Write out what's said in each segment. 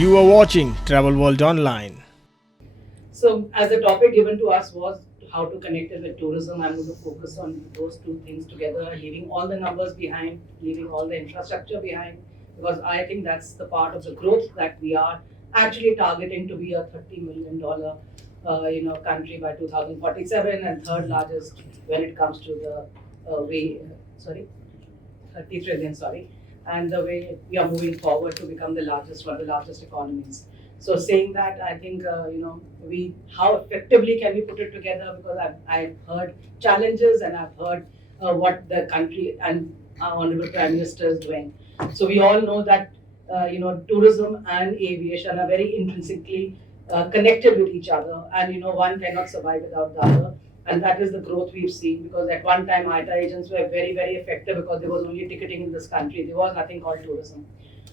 You are watching Travel World Online. So, as the topic given to us was how to connect it with tourism, I'm going to focus on those two things together, leaving all the numbers behind, leaving all the infrastructure behind, because I think that's the part of the growth that we are actually targeting to be a $30 million country by 2047 and third largest when it comes to the way, sorry, 30 trillion, sorry, and the way we are moving forward to become the largest, one of the largest economies. So saying that, I think, we how effectively can we put it together, because I've heard challenges and I've heard what the country and our Honorable Prime Minister is doing. So we all know that, tourism and aviation are very intrinsically connected with each other, and, one cannot survive without the other. And that is the growth we've seen, because at one time ITA agents were very, very effective because there was only ticketing in this country. There was nothing called tourism.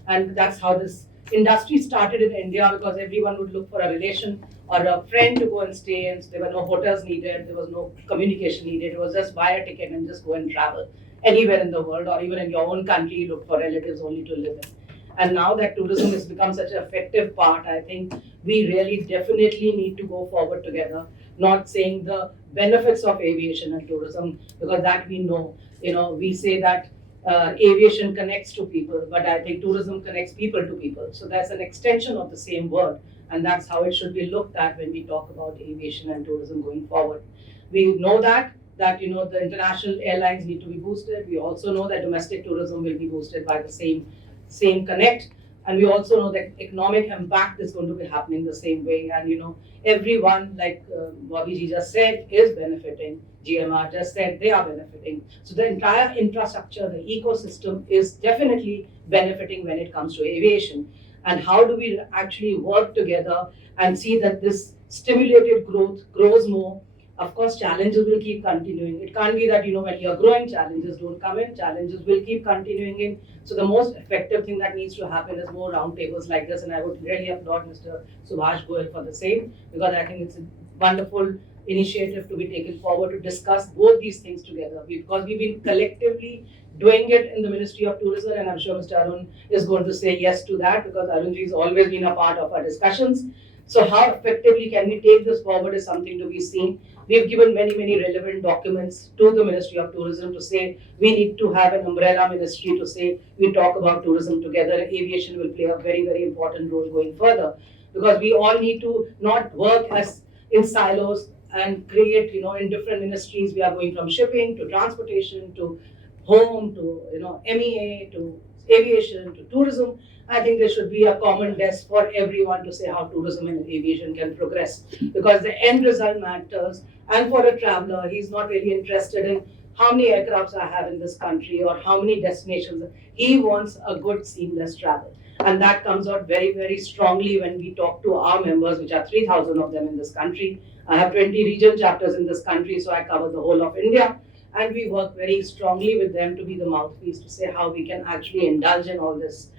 And that's how this industry started in India, because everyone would look for a relation or a friend to go and stay in. So there were no hotels needed, there was no communication needed. It was just buy a ticket and just go and travel anywhere in the world, or even in your own country, look for relatives only to live in. And now that tourism has become such an effective part, I think we really definitely need to go forward together, not saying the benefits of aviation and tourism, because that we know. We say that aviation connects to people, but I think tourism connects people to people. So that's an extension of the same word, and that's how it should be looked at when we talk about aviation and tourism going forward. We know that the international airlines need to be boosted. We also know that domestic tourism will be boosted by the same connect, and we also know that economic impact is going to be happening the same way. And everyone, like Bobby ji just said, is benefiting. GMR just said they are benefiting. So the entire infrastructure, the ecosystem is definitely benefiting when it comes to aviation. And how do we actually work together and see that this stimulated growth grows more? Of course, challenges will keep continuing. It can't be that, when you're growing, challenges don't come in. Challenges will keep continuing in. So the most effective thing that needs to happen is more roundtables like this. And I would really applaud Mr. Subhash Goyal for the same, because I think it's a wonderful initiative to be taken forward to discuss both these things together. Because we've been collectively doing it in the Ministry of Tourism, and I'm sure Mr. Arun is going to say yes to that, because Arunji has always been a part of our discussions. So how effectively can we take this forward is something to be seen. We've given many relevant documents to the Ministry of Tourism to say we need to have an umbrella ministry, to say we talk about tourism together. Aviation will play a very important role going further, because we all need to not work as in silos and create, in different ministries. We are going from shipping to transportation to home to MEA to aviation to tourism. I think there should be a common desk for everyone to say how tourism and aviation can progress, because the end result matters. And for a traveler, he's not really interested in how many aircrafts I have in this country or how many destinations. He wants a good seamless travel. And that comes out very strongly when we talk to our members, which are 3,000 of them in this country. I have 20 region chapters in this country, so I cover the whole of India. And we work very strongly with them to be the mouthpiece to say how we can actually indulge in all this.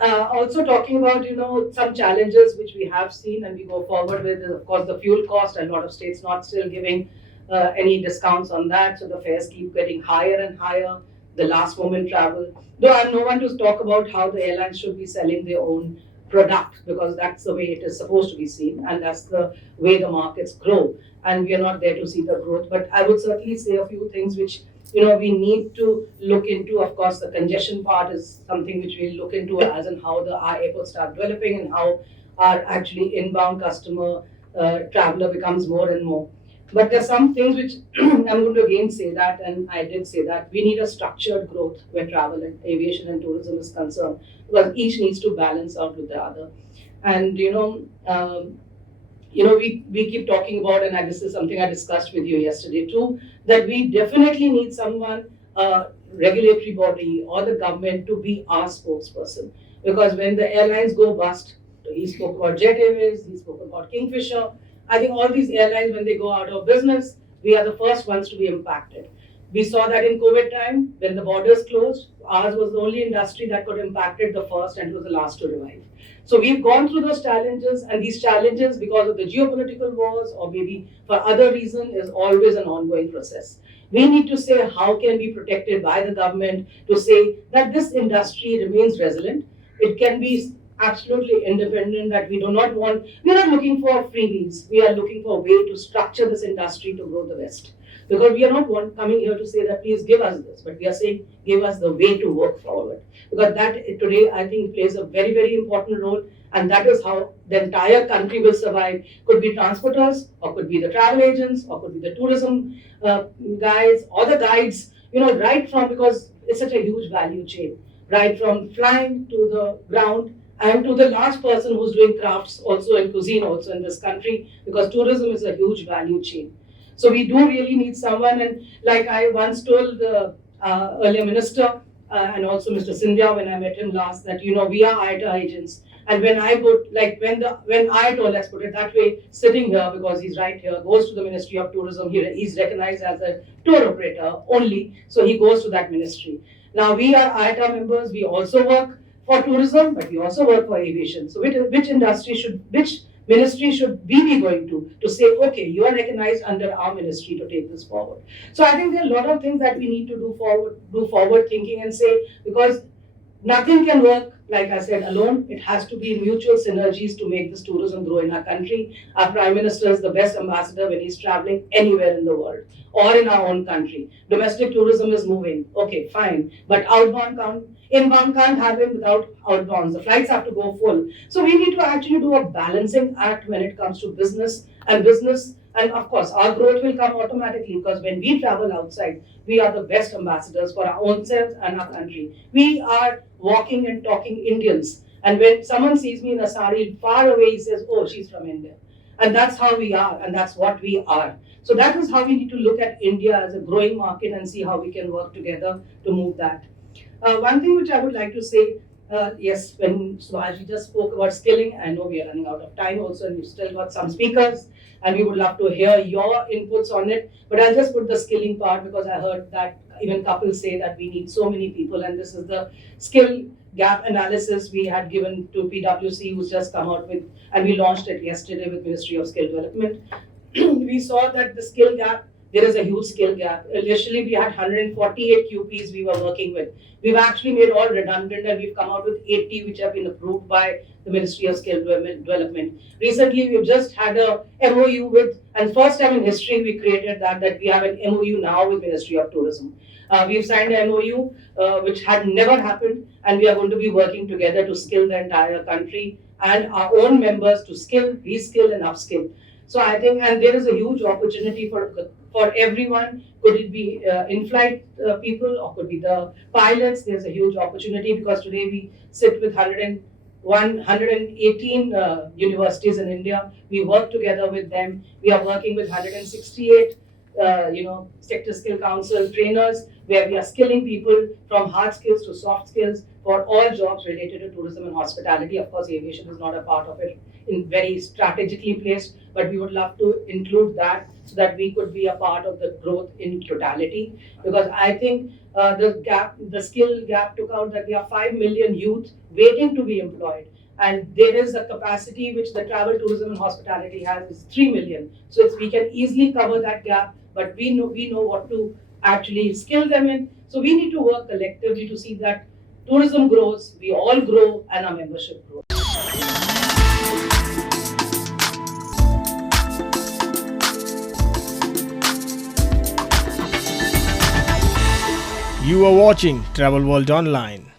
Also talking about, some challenges which we have seen and we go forward with is, of course, the fuel cost. A lot of states not still giving any discounts on that. So the fares keep getting higher and higher. The last moment travel. Though I'm no one to talk about how the airlines should be selling their own product, because that's the way it is supposed to be seen, and that's the way the markets grow. And we are not there to see the growth. But I would certainly say a few things which we need to look into. Of course, the congestion part is something which we'll look into, as in how our airports start developing and how our actually inbound customer traveler becomes more and more. But there's some things which I'm going to again say that, and I did say that, we need a structured growth where travel and aviation and tourism is concerned, because each needs to balance out with the other. And we keep talking about, and this is something I discussed with you yesterday too, that we definitely need someone, regulatory body or the government, to be our spokesperson. Because when the airlines go bust, he spoke about Jet Airways, he spoke about Kingfisher. I think all these airlines, when they go out of business, we are the first ones to be impacted. We saw that in COVID time, when the borders closed, ours was the only industry that got impacted the first and was the last to revive. So we've gone through those challenges, and these challenges, because of the geopolitical wars or maybe for other reason, is always an ongoing process. We need to say how can be protected by the government to say that this industry remains resilient. It can be absolutely independent, that we are not looking for freebies. We are looking for a way to structure this industry to grow the best. Because we are not coming here to say that please give us this, but we are saying give us the way to work forward. Because that today I think plays a very, very important role, and that is how the entire country will survive. Could be transporters, or could be the travel agents, or could be the tourism guys, or the guides, right from, because it's such a huge value chain, right from flying to the ground and to the last person who's doing crafts also and cuisine also in this country, because tourism is a huge value chain. So we do really need someone, and like I once told the earlier minister and also Mr. Sindhya when I met him last, that we are IATA agents. And when I go, like when IATA, let's put it that way, sitting here, because he's right here, goes to the Ministry of Tourism, he's recognized as a tour operator only, so he goes to that ministry. Now we are IATA members, we also work for tourism, but we also work for aviation. So which ministry should we be going to say, okay, you are recognized under our ministry to take this forward? So I think there are a lot of things that we need to do forward thinking and say, because nothing can work, like I said, alone. It has to be mutual synergies to make this tourism grow in our country. Our Prime Minister is the best ambassador when he's traveling anywhere in the world or in our own country. Domestic tourism is moving, okay, fine, but inbound can't happen without outbounds. The flights have to go full. So we need to actually do a balancing act when it comes to business. And of course, our growth will come automatically, because when we travel outside, we are the best ambassadors for our own selves and our country. We are walking and talking Indians. And when someone sees me in a sari far away, he says, oh, she's from India. And that's how we are, and that's what we are. So that is how we need to look at India as a growing market and see how we can work together to move that. One thing which I would like to say, yes, as we just spoke about skilling, I know we are running out of time also, and we've still got some speakers, and we would love to hear your inputs on it. But I'll just put the skilling part, because I heard that even couples say that we need so many people, and this is the skill gap analysis we had given to PwC, who's just come out with, and we launched it yesterday with Ministry of Skill Development. We saw that the skill gap, there is a huge skill gap. Initially, we had 148 QPs we were working with. We've actually made all redundant, and we've come out with 80 which have been approved by the Ministry of Skill Development. Recently, we've just had a MOU with, and first time in history we created that we have an MOU now with Ministry of Tourism. We've signed an MOU which had never happened, and we are going to be working together to skill the entire country and our own members to skill, reskill and upskill. So I think, and there is a huge opportunity for everyone. Could it be in-flight people, or could be the pilots? There's a huge opportunity, because today we sit with 118 universities in India. We work together with them. We are working with 168 sector skill council trainers, where we are skilling people from hard skills to soft skills for all jobs related to tourism and hospitality. Of course, aviation is not a part of it, in very strategically placed, but we would love to include that so that we could be a part of the growth in totality. Because I think the skill gap took out that we have 5 million youth waiting to be employed. And there is a capacity which the travel, tourism and hospitality has is 3 million. So we can easily cover that gap, but we know what to actually skill them in. So we need to work collectively to see that tourism grows, we all grow, and our membership grows. You are watching Travel World Online.